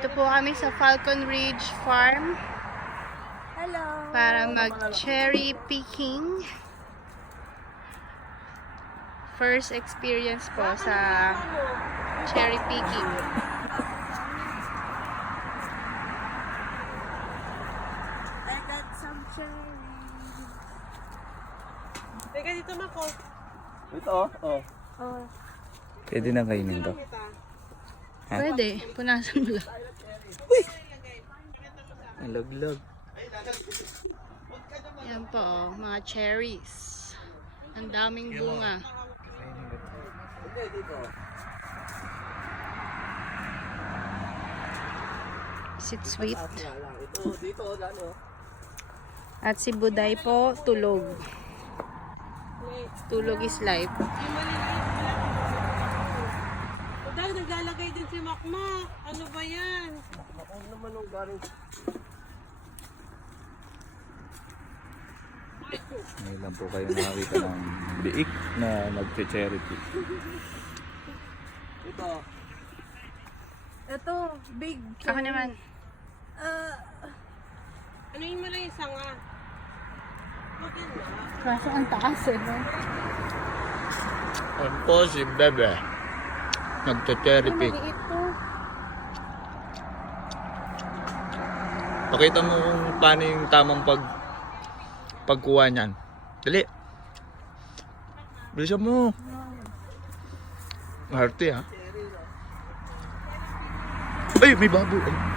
Dito po kami sa Falcon Ridge Farm Hello. para mag-cherry picking. First experience po sa cherry picking. I got some cherry. Teka, dito Mako. Ito, oh. Oh. Pwede na kainin to. Pwede, punasan mo lang. Ang laglag. Yan po, oh, mga cherries. Ang daming bunga. Is it sweet? Ito, dito, dano. At si Buday po, tulog. Tulog is life. Dahil naglalagay din si Makmak. Ano ba yan? Ako naman ang galing. Ngayon lang po kayo nakakita ng biik na nag-charity. Ito. Ito, big. Ako naman. Ano yung malay isa nga? Maganda. Kaso ang taas eh. No? Ang po si Bebe. Nag-charity. Maliit to. Pakita mo kung paano yung tamang pagkuha niyan. Dali. Bilisan mo. Maharte ha. Ay, may baboy. Ay.